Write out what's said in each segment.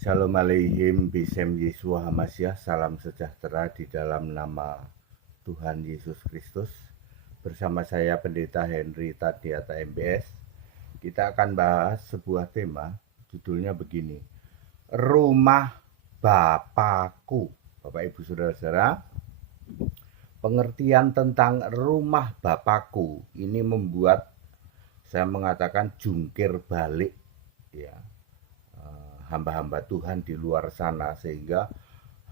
Shalom Aleihim, Bisem Yesua Hamasyah, salam sejahtera di dalam nama Tuhan Yesus Kristus. Bersama saya Pendeta Henry Tadiata MBS, kita akan bahas sebuah tema, judulnya begini, Rumah Bapakku. Bapak Ibu Saudara-saudara, pengertian tentang rumah Bapakku ini membuat saya mengatakan jungkir balik ya, hamba-hamba Tuhan di luar sana, sehingga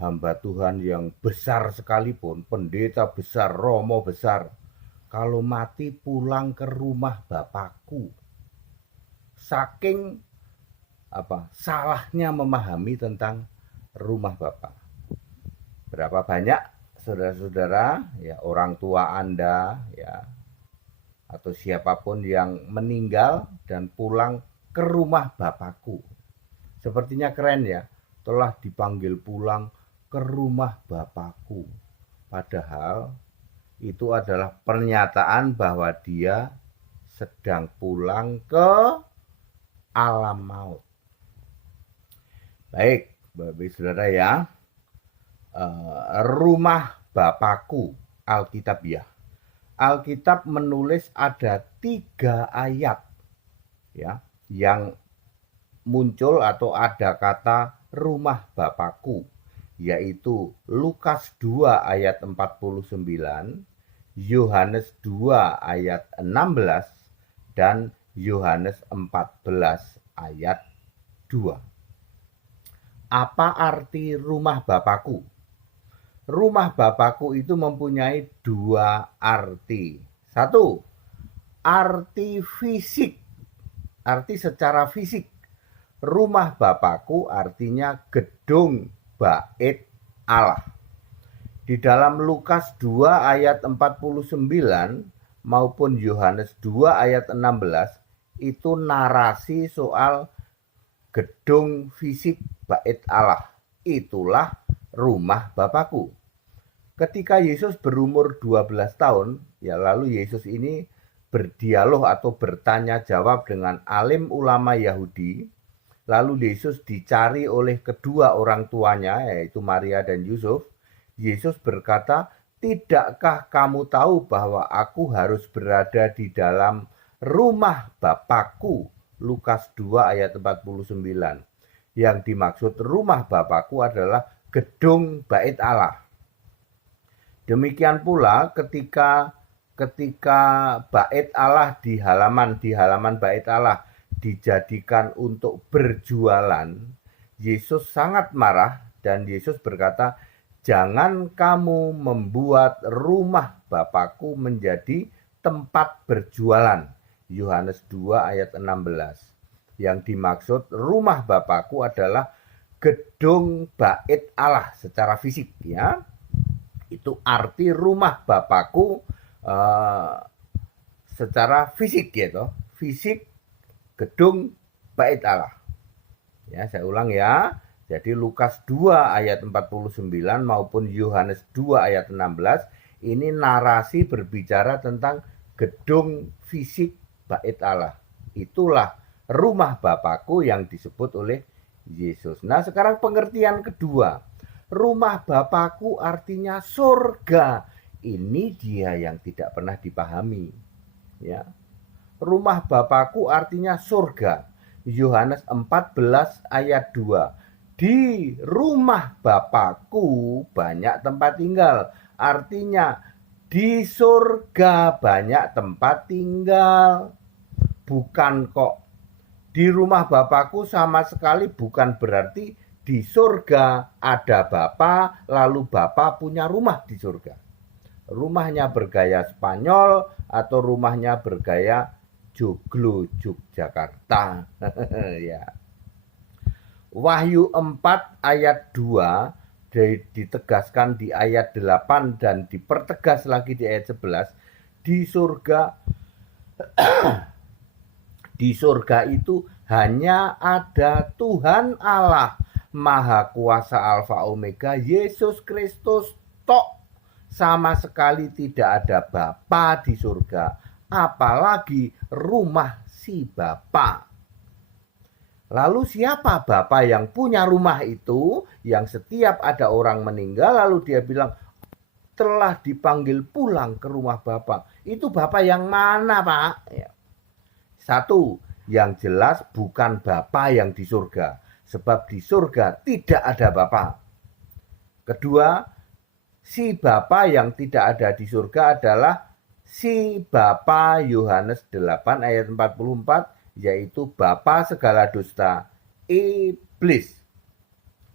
hamba Tuhan yang besar sekalipun, pendeta besar, romo besar, kalau mati pulang ke rumah Bapakku. Saking salahnya memahami tentang rumah Bapa. Berapa banyak saudara-saudara, ya orang tua Anda, ya atau siapapun yang meninggal dan pulang ke rumah Bapakku. Sepertinya keren ya, telah dipanggil pulang ke rumah Bapakku. Padahal itu adalah pernyataan bahwa dia sedang pulang ke alam maut. Baik, Bapak Saudara ya, rumah Bapakku, Alkitabiah. Alkitab menulis ada 3 ayat ya yang muncul atau ada kata rumah Bapakku, yaitu Lukas 2 ayat 49, Yohanes 2 ayat 16, dan Yohanes 14 ayat 2. Apa arti rumah Bapakku? Rumah Bapakku itu mempunyai 2 arti. 1, arti fisik, arti secara fisik. Rumah Bapakku artinya gedung bait Allah. Di dalam Lukas 2 ayat 49 maupun Yohanes 2 ayat 16 itu narasi soal gedung fisik bait Allah. Itulah rumah Bapakku. Ketika Yesus berumur 12 tahun, ya lalu Yesus ini berdialog atau bertanya jawab dengan alim ulama Yahudi. Lalu Yesus dicari oleh kedua orang tuanya, yaitu Maria dan Yusuf. Yesus berkata, "Tidakkah kamu tahu bahwa aku harus berada di dalam rumah Bapakku?" Lukas 2 ayat 49. Yang dimaksud rumah Bapakku adalah gedung bait Allah. Demikian pula ketika bait Allah di halaman bait Allah dijadikan untuk berjualan, Yesus sangat marah dan Yesus berkata, "Jangan kamu membuat rumah Bapakku menjadi tempat berjualan." Yohanes 2 ayat 16. Yang dimaksud rumah Bapakku adalah gedung bait Allah secara fisik ya. Itu arti rumah Bapakku secara fisik gitu. Fisik gedung bait Allah. Ya, saya ulang ya. Jadi Lukas 2 ayat 49 maupun Yohanes 2 ayat 16 ini narasi berbicara tentang gedung fisik bait Allah. Itulah rumah Bapakku yang disebut oleh Yesus. Nah, sekarang pengertian kedua. Rumah Bapakku artinya surga. Ini dia yang tidak pernah dipahami. Ya. Rumah Bapakku artinya surga. Yohanes 14 ayat 2. Di rumah Bapakku banyak tempat tinggal. Artinya di surga banyak tempat tinggal. Bukan kok. Di rumah Bapakku sama sekali bukan berarti di surga ada Bapa, lalu Bapa punya rumah di surga. Rumahnya bergaya Spanyol atau rumahnya bergaya Joglo, Yogyakarta. Ya. Wahyu 4 ayat 2 ditegaskan di ayat 8 dan dipertegas lagi di ayat 11. Di surga itu hanya ada Tuhan Allah, Maha Kuasa Alfa Omega, Yesus Kristus tok. Sama sekali tidak ada Bapa di surga, apalagi rumah si Bapa. Lalu siapa Bapa yang punya rumah itu, yang setiap ada orang meninggal lalu dia bilang telah dipanggil pulang ke rumah Bapa. Itu Bapa yang mana, Pak? Ya. Satu, yang jelas bukan Bapa yang di surga. Sebab di surga tidak ada Bapa. Kedua, si Bapa yang tidak ada di surga adalah si Bapa Yohanes 8 ayat 44, yaitu bapa segala dusta, iblis.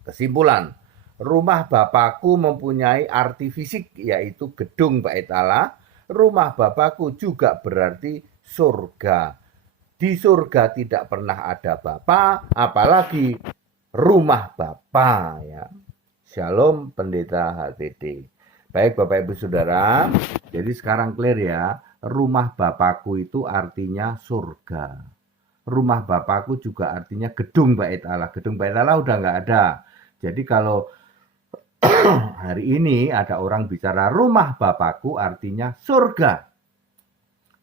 Kesimpulan, rumah Bapakku mempunyai arti fisik, yaitu gedung bait Allah. Rumah Bapakku juga berarti surga. Di surga tidak pernah ada Bapa, apalagi rumah Bapa, ya. Shalom Pendeta HTD. Baik Bapak Ibu Saudara, jadi sekarang clear ya, rumah Bapakku itu artinya surga. Rumah Bapakku juga artinya gedung bait Allah. Gedung bait Allah udah nggak ada. Jadi kalau hari ini ada orang bicara rumah Bapakku artinya surga.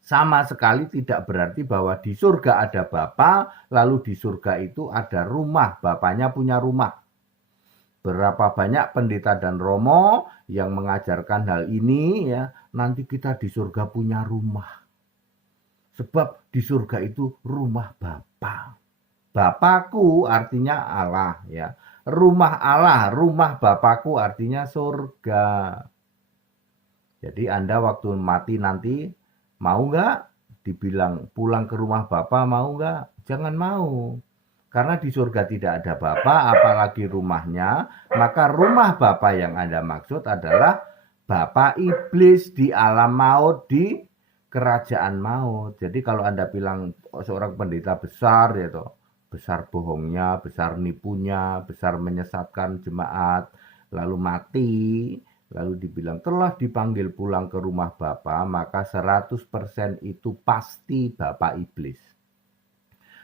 Sama sekali tidak berarti bahwa di surga ada Bapa, lalu di surga itu ada rumah, Bapaknya punya rumah. Berapa banyak pendeta dan romo yang mengajarkan hal ini ya, nanti kita di surga punya rumah. Sebab di surga itu rumah Bapa. Bapakku artinya Allah ya. Rumah Allah, rumah Bapakku artinya surga. Jadi Anda waktu mati nanti mau nggak dibilang pulang ke rumah Bapa, mau nggak? Jangan mau. Karena di surga tidak ada Bapa, apalagi rumahnya, maka rumah Bapa yang Anda maksud adalah Bapa iblis di alam maut, di kerajaan maut. Jadi kalau Anda bilang seorang pendeta besar ya toh, besar bohongnya, besar nipunya, besar menyesatkan jemaat, lalu mati, lalu dibilang telah dipanggil pulang ke rumah Bapa, maka 100% itu pasti Bapa iblis.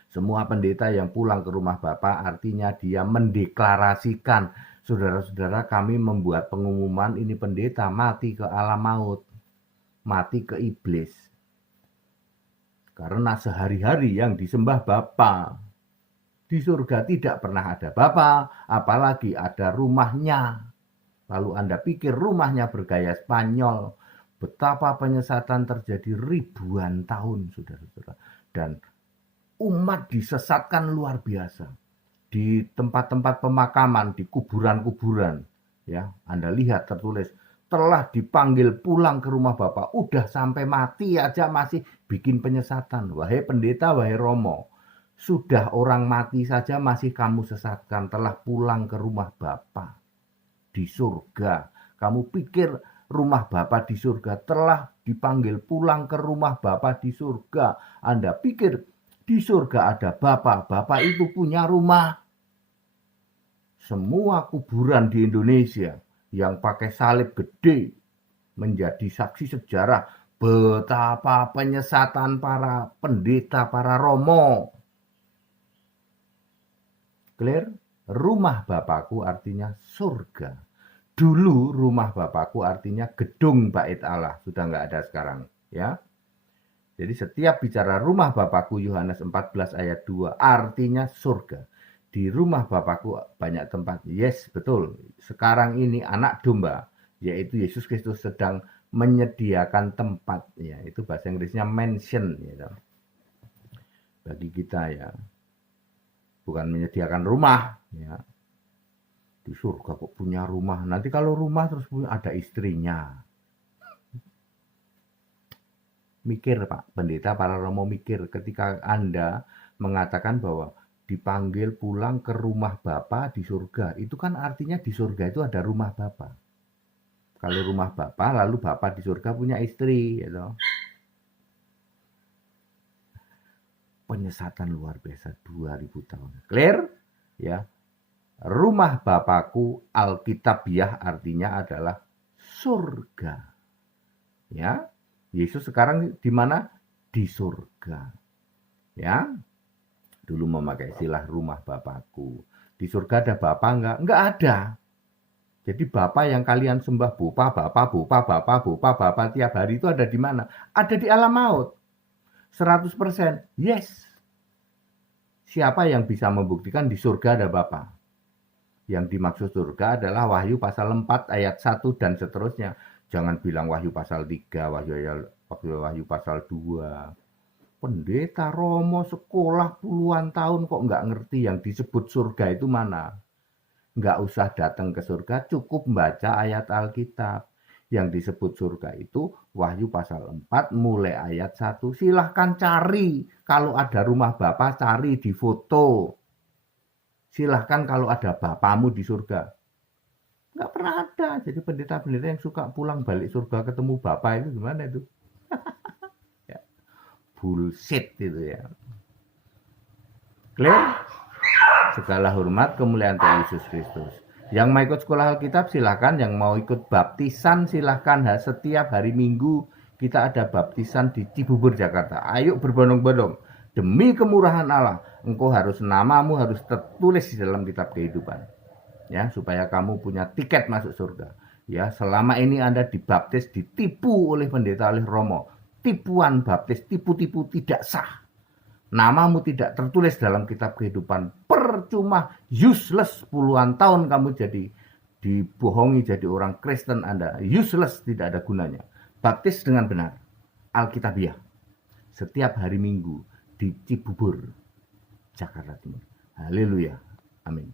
Semua pendeta yang pulang ke rumah Bapa artinya dia mendeklarasikan, saudara-saudara kami membuat pengumuman ini pendeta mati ke alam maut, mati ke iblis. Karena sehari-hari yang disembah Bapa. Di surga tidak pernah ada Bapa, apalagi ada rumahnya. Lalu Anda pikir rumahnya bergaya Spanyol. Betapa penyesatan terjadi ribuan tahun, saudara-saudara. Dan umat disesatkan luar biasa. Di tempat-tempat pemakaman, di kuburan-kuburan. Ya, Anda lihat tertulis, telah dipanggil pulang ke rumah Bapa. Udah sampai mati aja masih bikin penyesatan. Wahai pendeta, wahai romo. Sudah orang mati saja masih kamu sesatkan. Telah pulang ke rumah Bapa di surga. Kamu pikir rumah Bapa di surga, telah dipanggil pulang ke rumah Bapa di surga. Anda pikir di surga ada Bapa, Bapa itu punya rumah. Semua kuburan di Indonesia yang pakai salib gede menjadi saksi sejarah betapa penyesatan para pendeta, para romo. Clear? Rumah Bapakku artinya surga. Dulu rumah Bapakku artinya gedung bait Allah. Sudah nggak ada sekarang. Ya. Jadi setiap bicara rumah Bapakku Yohanes 14 ayat 2 artinya surga. Di rumah Bapakku banyak tempat. Yes, betul. Sekarang ini anak domba, yaitu Yesus Kristus sedang menyediakan tempat. Ya, itu bahasa Inggrisnya mansion. Ya. Bagi kita ya. Bukan menyediakan rumah. Ya. Di surga kok punya rumah. Nanti kalau rumah terus punya ada istrinya. Mikir Pak, pendeta para romo mikir ketika Anda mengatakan bahwa dipanggil pulang ke rumah Bapa di surga. Itu kan artinya di surga itu ada rumah Bapa. Kalau rumah Bapa, lalu Bapa di surga punya istri. Gitu. Penyesatan luar biasa 2000 tahun. Clear? Ya. Rumah Bapakku Alkitabiah artinya adalah surga. Ya. Yesus sekarang di mana? Di surga. Ya. Dulu memakai istilah rumah Bapakku. Di surga ada Bapa enggak? Enggak ada. Jadi Bapa yang kalian sembah Bapa, Bapa, Bapa, Bapa, Bapa, Bapa tiap hari itu ada di mana? Ada di alam maut. 100%. Yes. Siapa yang bisa membuktikan di surga ada Bapa? Yang dimaksud surga adalah Wahyu pasal 4 ayat 1 dan seterusnya. Jangan bilang Wahyu pasal 3, Wahyu pasal 2. Pendeta Romo sekolah puluhan tahun kok nggak ngerti yang disebut surga itu mana. Nggak usah datang ke surga, cukup membaca ayat Alkitab. Yang disebut surga itu Wahyu pasal 4 mulai ayat 1. Silahkan cari. Kalau ada rumah Bapa, cari di foto. Silahkan kalau ada Bapamu di surga. Nggak pernah ada. Jadi pendeta-pendeta yang suka pulang balik surga ketemu Bapa itu gimana itu? Ya, bullshit itu ya. Clear? Segala hormat kemuliaan untuk Yesus Kristus. Yang mau ikut sekolah Alkitab silahkan, yang mau ikut baptisan silahkan. Setiap hari Minggu kita ada baptisan di Cibubur, Jakarta. Ayo berbondong-bondong. Demi kemurahan Allah, engkau harus, namamu harus tertulis di dalam kitab kehidupan. Ya, supaya kamu punya tiket masuk surga. Ya, selama ini Anda dibaptis, ditipu oleh pendeta, oleh Romo. Tipuan baptis, tipu-tipu tidak sah. Namamu tidak tertulis dalam kitab kehidupan, percuma, useless, puluhan tahun kamu jadi dibohongi jadi orang Kristen Anda, useless, tidak ada gunanya. Baptis dengan benar, Alkitabiah, setiap hari Minggu di Cibubur, Jakarta Timur. Haleluya, amin.